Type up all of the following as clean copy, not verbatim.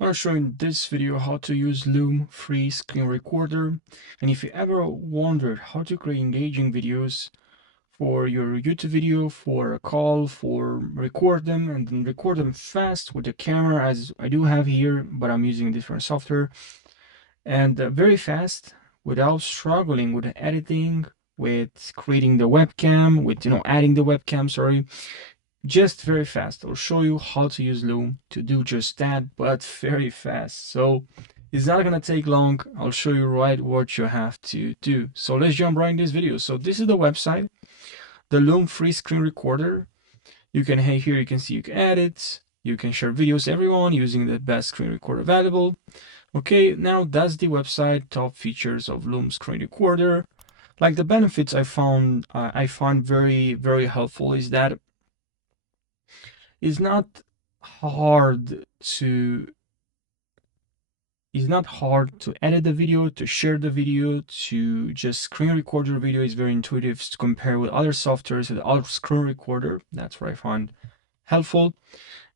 I'm going to show you in this video how to use Loom free screen recorder. And if you ever wondered how to create engaging videos for your YouTube video, for a call, for record them and then record them fast with the camera as I do have here, but I'm using different software, and very fast without struggling with editing, with creating the webcam, with adding the webcam, sorry, just very fast. I'll show you how to use Loom to do just that, but very fast. So it's not gonna take long. I'll show you right what you have to do. So let's jump right in this video. So this is the website, the Loom free screen recorder. You can here you can see you can edit, you can share videos to everyone using the best screen recorder available. Okay, now that's the website, top features of Loom screen recorder. Like the benefits I find very helpful is that it's not hard to edit the video, to share the video, to just screen record your video. Is very intuitive to compare with other softwares, with other screen recorder. That's what I find helpful.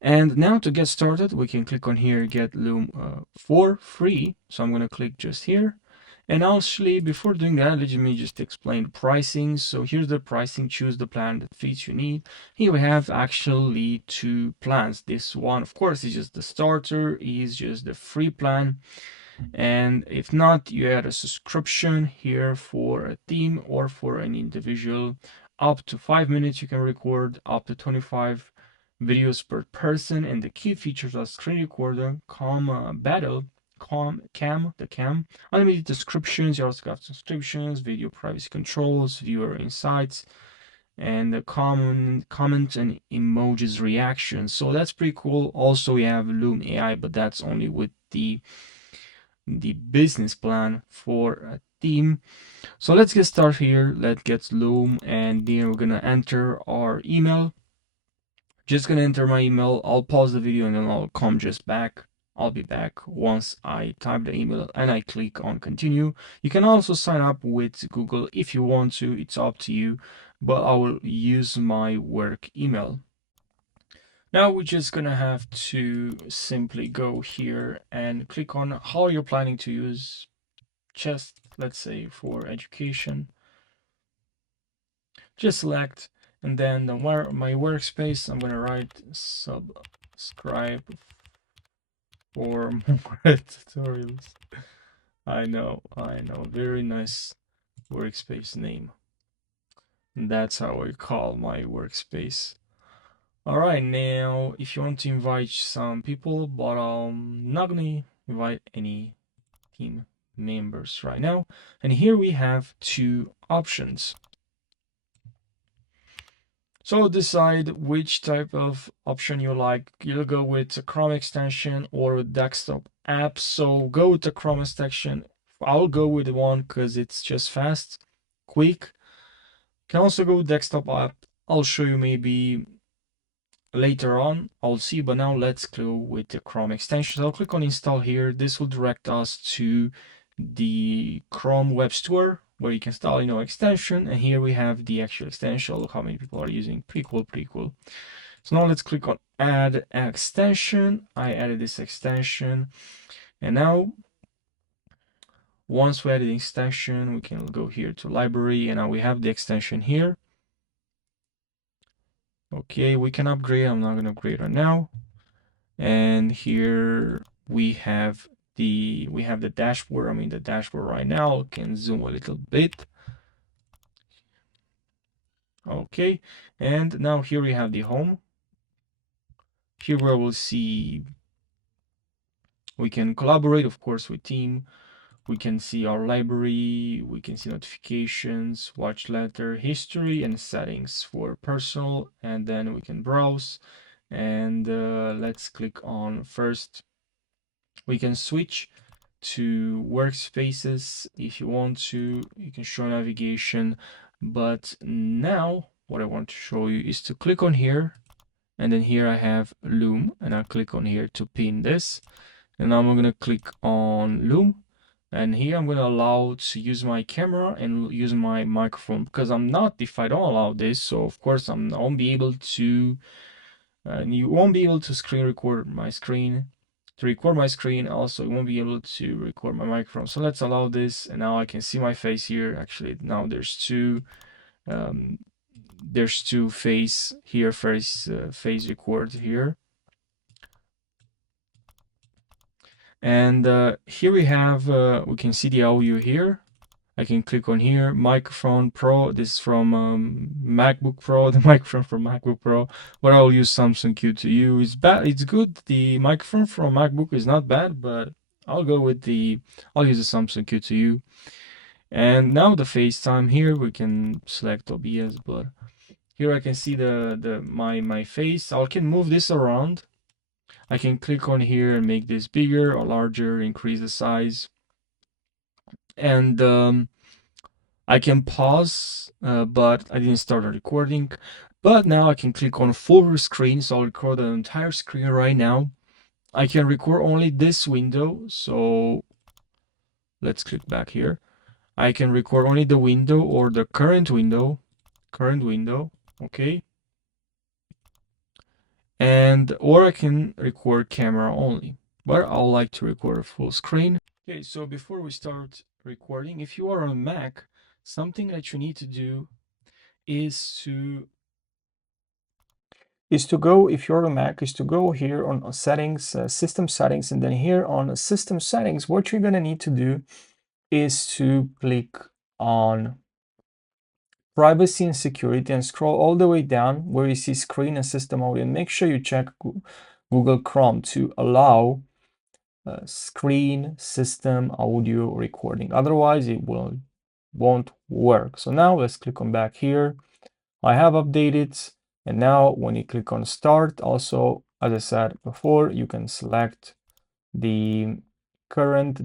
And now to get started, we can click on here, get Loom for free. So I'm going to click just here. And actually, before doing that, let me just explain the pricing. So here's the pricing. Choose the plan that fits your need. Here we have actually two plans. This one, of course, is just the starter, is just the free plan. And if not, you add a subscription here for a theme or for an individual. Up to 5 minutes you can record, up to 25 videos per person. And the key features are screen recorder, battle, the cam, unlimited descriptions. You also have subscriptions, video privacy controls, viewer insights, and the comment and emojis reactions. So that's pretty cool. Also, we have Loom AI, but that's only with the business plan for a theme. So let's get started here. Let's get Loom, and then we're gonna enter our email. Just gonna enter my email. I'll pause the video and then I'll come just back. I'll be back once I type the email and I click on continue. You can also sign up with Google if you want to, it's up to you, but I will use my work email. Now we're just gonna have to simply go here and click on how you're planning to use, just let's say for education. Just select, and then my workspace, I'm gonna write subscribe for more tutorials. I know, very nice workspace name. That's how I call my workspace. All right, now if you want to invite some people, but I'm not gonna invite any team members right now. And here we have two options. So decide which type of option you like. You'll go with a Chrome extension or desktop app. So go with the Chrome extension. I'll go with the one because it's just fast, quick. Can also go with desktop app. I'll show you maybe later on. I'll see, but now let's go with the Chrome extension. I'll click on install here. This will direct us to the Chrome Web Store where you can install, extension. And here we have the actual extension. Look how many people are using. Pretty cool. So now let's click on add extension. I added this extension. And now, once we added the extension, we can go here to library. And now we have the extension here. Okay, we can upgrade. I'm not going to upgrade right now. And here we have the dashboard. I mean, the dashboard right now. Can zoom a little bit. Okay, and now here we have the home. Here where we'll see we can collaborate, of course, with team. We can see our library, we can see notifications, watch letter, history, and settings for personal, and then we can browse. And let's click on first. We can switch to workspaces if you want to. You can show navigation, but now what I want to show you is to click on here, and then here I have Loom, and I'll click on here to pin this, and now I'm going to click on Loom, and here I'm going to allow to use my camera and use my microphone, because if I don't allow this, so of course I won't be able to you won't be able to screen record my screen. to record my screen. Also, it won't be able to record my microphone. So let's allow this, and now I can see my face here. Actually, now um, there's two face here, face record here. And here we can see the audio here. I can click on here, microphone Pro. This is from MacBook Pro, the microphone from MacBook Pro. But I'll use Samsung Q2U. It's bad. It's good. The microphone from MacBook is not bad, but I'll use the Samsung Q2U. And now the FaceTime here, we can select OBS, but here I can see my face. I can move this around. I can click on here and make this bigger or larger, increase the size. And I can pause, but I didn't start a recording. But now I can click on full screen, so I'll record the entire screen right now. I can record only this window, so let's click back here. I can record only the window or the current window, okay? And or I can record camera only, but I'll like to record a full screen. Okay, so before we start recording, if you are on Mac, something that you need to do is to go, if you're on Mac, is to go here on settings, system settings, and then here on system settings, what you're gonna need to do is to click on privacy and security and scroll all the way down where you see screen and system audio, and make sure you check Google Chrome to allow screen system audio recording. Otherwise, it won't work. So now let's click on back here. I have updated, and now when you click on start, also as I said before, you can select the current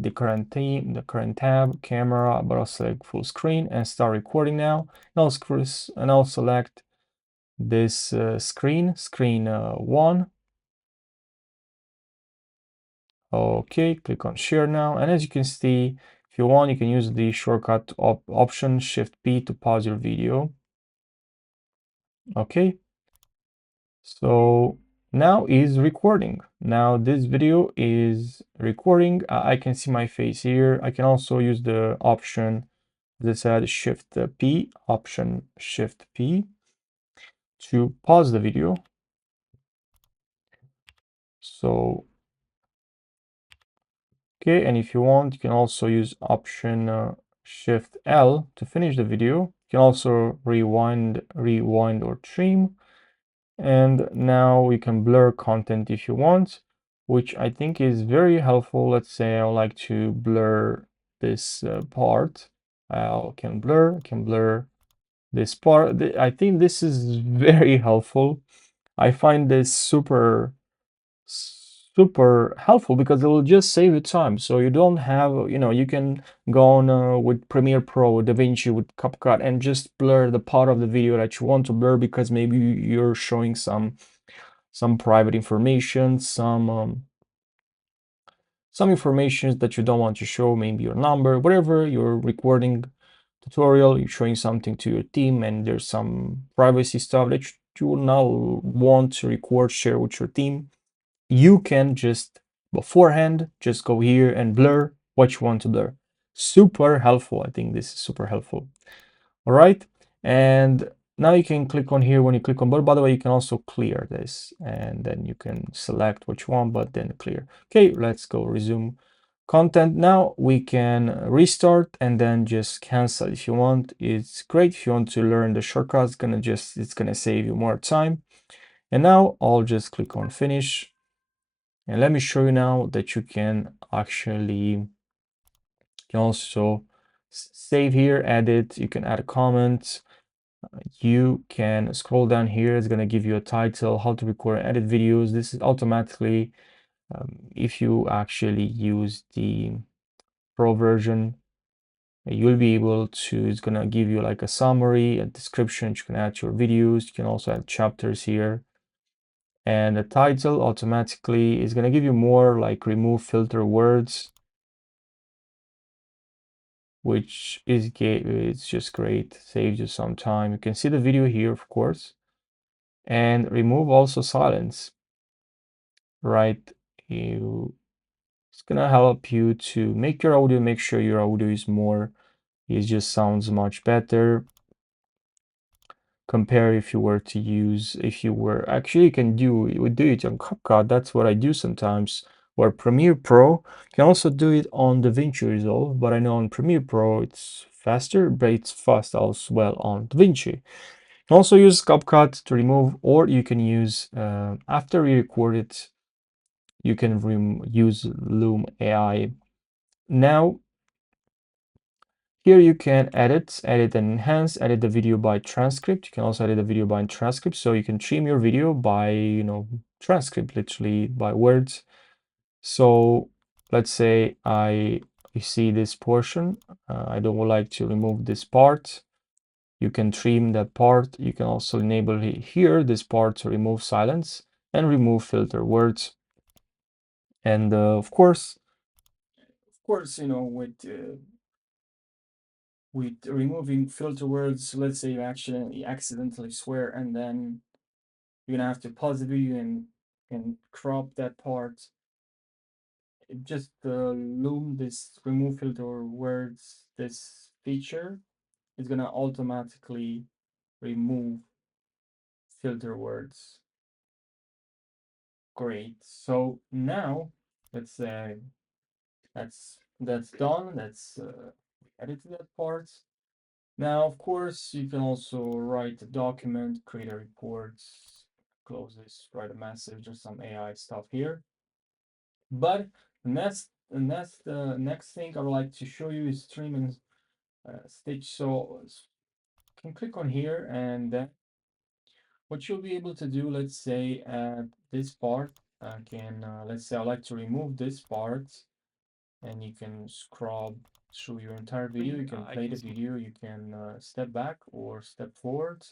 theme, the current tab, camera, but I'll select full screen and start recording now. And I'll select this screen 1. Okay, click on share now, and as you can see, if you want, you can use the shortcut option Shift P to pause your video. Okay, so now is recording. Now this video is recording. I can see my face here. I can also use the option that said Shift P, option Shift P to pause the video. So, okay, and if you want, you can also use option Shift L to finish the video. You can also rewind or trim. And now we can blur content if you want, which I think is very helpful. Let's say I would like to blur this part. I can blur this part. I think this is very helpful. I find this super helpful because it will just save you time. So you don't have, you can go on with Premiere Pro, DaVinci, with CapCut, and just blur the part of the video that you want to blur because maybe you're showing some private information, some information that you don't want to show, maybe your number, whatever. You're recording tutorial, you're showing something to your team, and there's some privacy stuff that you will not want to record, share with your team. You can just beforehand just go here and blur what you want to blur. Super helpful. I think this is super helpful. All right, and now you can click on here. When you click on blur, by the way, you can also clear this, and then you can select what you want, but then clear. Okay, let's go resume content. Now we can restart and then just cancel if you want. It's great if you want to learn the shortcuts. It's gonna save you more time. And now I'll just click on finish. And let me show you now that you can actually also save here, edit, you can add a comment. You can scroll down here. It's going to give you a title, how to record and edit videos. This is automatically, if you actually use the Pro version, you'll be able to, it's going to give you like a summary, a description. You can add your videos. You can also add chapters here. And the title automatically is going to give you more like remove filter words, which is it's just great, saves you some time. You can see the video here, of course, and remove also silence, right? It's gonna help you to make your audio, make sure your audio is more, it just sounds much better. Compare if you were to use, if you were actually, you can do, you would do it on CapCut. That's what I do sometimes. Or Premiere Pro, you can also do it on DaVinci Resolve, but I know on Premiere Pro it's faster, but it's fast as well on DaVinci. You can also use CapCut to remove, or you can use after you record it, you can use Loom AI. Now here you can edit and enhance, edit the video by transcript. You can also edit the video by transcript. So you can trim your video by, transcript, literally by words. So let's say you see this portion. I don't like to remove this part. You can trim that part. You can also enable here this part to remove silence and remove filter words. And of course, with removing filter words, let's say you actually accidentally swear, and then you're gonna have to pause the video and crop that part. It just Loom, this remove filter words, this feature is gonna automatically remove filter words. Great. So now let's say that's done. That's edited that part. Now, of course, you can also write a document, create a report, close this, write a message or some AI stuff here. But the next thing I would like to show you is stream and stitch. So you can click on here, and then what you'll be able to do, let's say at this part, let's say I'd like to remove this part, and you can scrub through your entire video. You can play the video, you can step back or step forward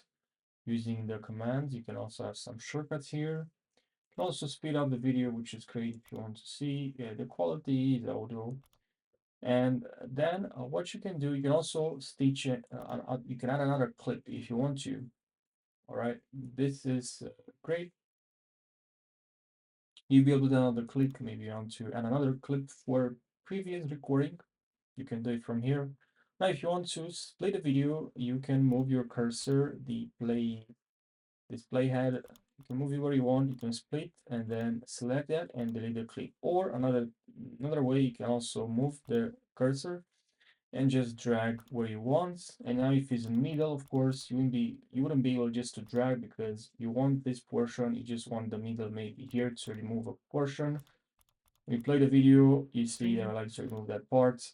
using the commands. You can also have some shortcuts here. You can also speed up the video, which is great if you want to see the quality, the audio. And then what you can do, you can also stitch it, you can add another clip if you want to. All right, this is great. You'll be able to add another clip, maybe you want to add another clip for previous recording. You can do it from here. Now, if you want to split the video, you can move your cursor, this playhead, you can move it where you want. You can split and then select that and delete the clip. Or another way, you can also move the cursor and just drag where you want. And now if it's in the middle, of course, you wouldn't be able just to drag because you want this portion, you just want the middle maybe here to remove a portion. When you play the video, you see that I like to remove that part.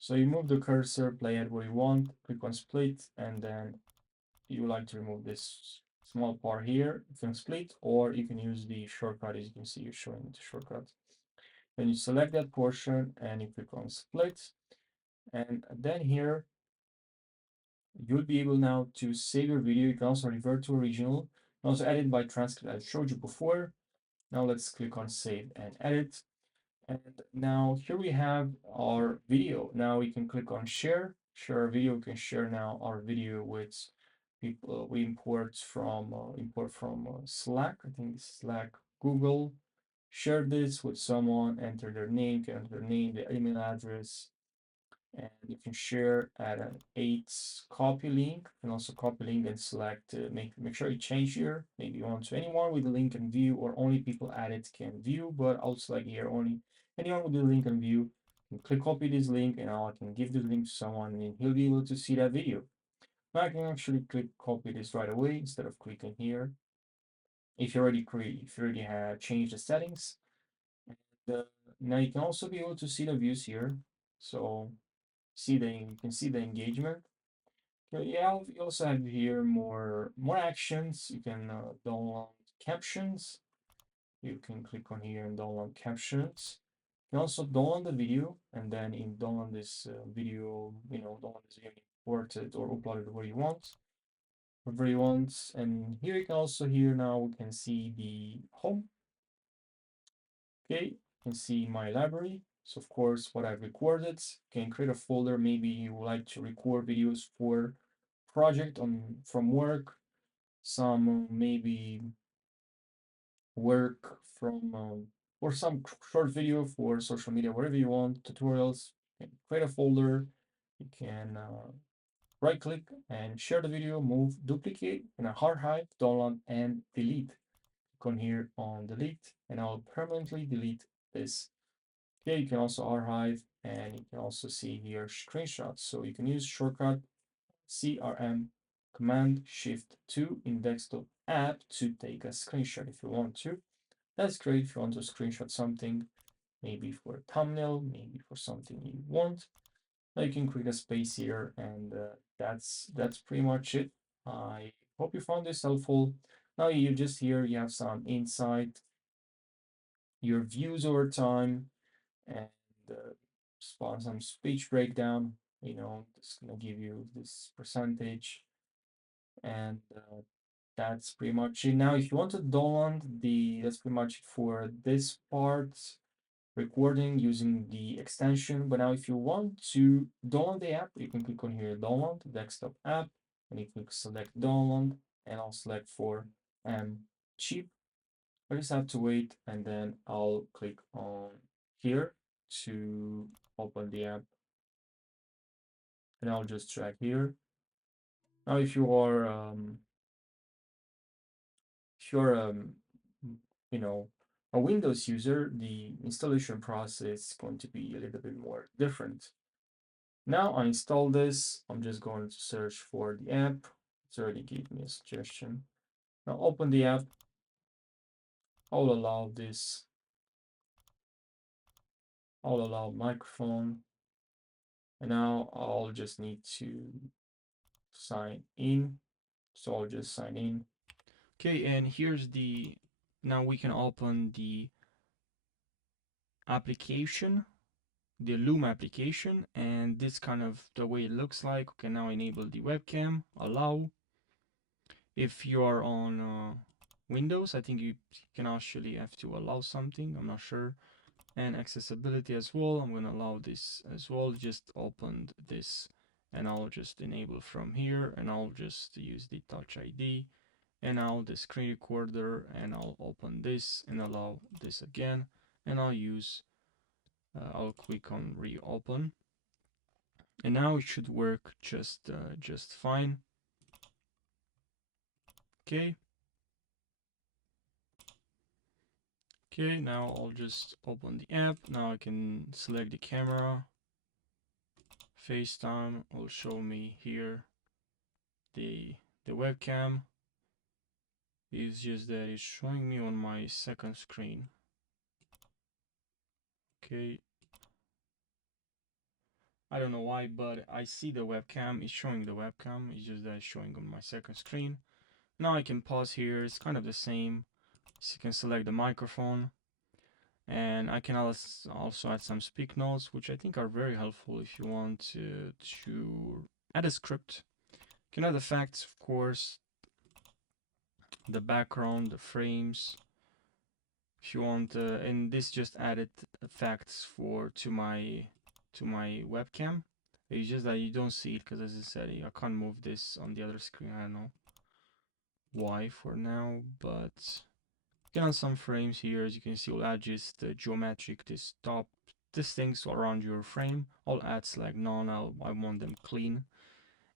So you move the cursor, play it where you want, click on split, and then you like to remove this small part here. You can split, or you can use the shortcut. As you can see, you're showing the shortcut. Then you select that portion and you click on split. And then here, you'll be able now to save your video. You can also revert to original. You can also edit by transcript I showed you before. Now let's click on save and edit. And now here we have our video. Now we can click on share our video. We can share now our video with people. We import from Slack. I think Slack, Google. Share this with someone. Enter their name. Can enter their name, their email address, and you can share at an 8 copy link. You can also copy link and select. Make sure you change here. Maybe you want to anyone with the link and view, or only people added can view. But I'll select here only anyone with the link and view. You click copy this link, and now I can give this link to someone, and he'll be able to see that video. Now I can actually click copy this right away instead of clicking here. If you already have changed the settings, the, now you can also be able to see the views here. So you can see the engagement. So yeah, you also have here more actions. You can download captions. You can click on here and download captions. You can also download the video, and then in download this video, download this video, import it or upload it where you want, wherever you want. And here you can also now we can see the home. Okay, you can see my library. So of course, what I've recorded. You can create a folder. Maybe you would like to record videos for project from work, some maybe work from or some short video for social media, whatever you want, tutorials. You can create a folder. You can right click and share the video, move, duplicate, and a hard drive, download, and delete. Click on here on delete, and I'll permanently delete this. Okay, you can also archive, and you can also see here screenshots. So you can use shortcut CRM Command Shift 2 in desktop app to take a screenshot if you want to. That's great if you want to screenshot something, maybe for a thumbnail, maybe for something you want. Now you can create a space here, and that's pretty much it. I hope you found this helpful. Now you just here you have some insight, your views over time, and spawn some speech breakdown. It's gonna give you this percentage, and that's pretty much it. Now, if you want to download that's pretty much it for this part recording using the extension. But now, if you want to download the app, you can click on here, download desktop app, and you can select download, and I'll select for cheap. I just have to wait, and then I'll click on here to open the app, and I'll just drag here. Now, if you're you know a Windows user, the installation process is going to be a little bit more different. Now I install this. I'm just going to search for the app. It's already gave me a suggestion. Now open the app. I'll allow this. I'll allow microphone. And now I'll just need to sign in. So I'll just sign in. Okay, and here's now we can open the application, the Loom application, and this kind of the way it looks like. Okay, now enable the webcam, allow. If you are on Windows, I think you can actually have to allow something, I'm not sure. And accessibility as well, I'm gonna allow this as well. Just opened this, and I'll just enable from here, and I'll just use the Touch ID, and now the screen recorder, and I'll open this and allow this again, and I'll click on reopen, and now it should work just fine. Okay. Okay, now I'll just open the app. Now I can select the camera. FaceTime will show me here the webcam. It's just that it's showing me on my second screen. Okay. I don't know why, but I see the webcam. It's showing the webcam. It's just that it's showing on my second screen. Now I can pause here. It's kind of the same. So you can select the microphone. And I can also add some speak notes, which I think are very helpful if you want to add a script. You can add the facts, of course, the background, the frames, if you want, and this just added facts to my webcam. It's just that you don't see it because, as I said, I can't move this on the other screen. I don't know why for now, but you can add some frames here. As you can see, I'll add just the geometric, this things around your frame. I'll add select none. I want them clean.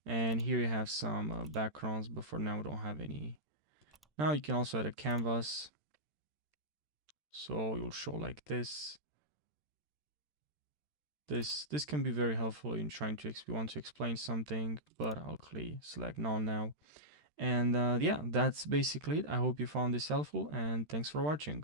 And here you have some backgrounds, but for now we don't have any. Now you can also add a canvas, so it will show like this. This can be very helpful in trying to want to explain something, but I'll select none now. And yeah, that's basically it. I hope you found this helpful, and thanks for watching.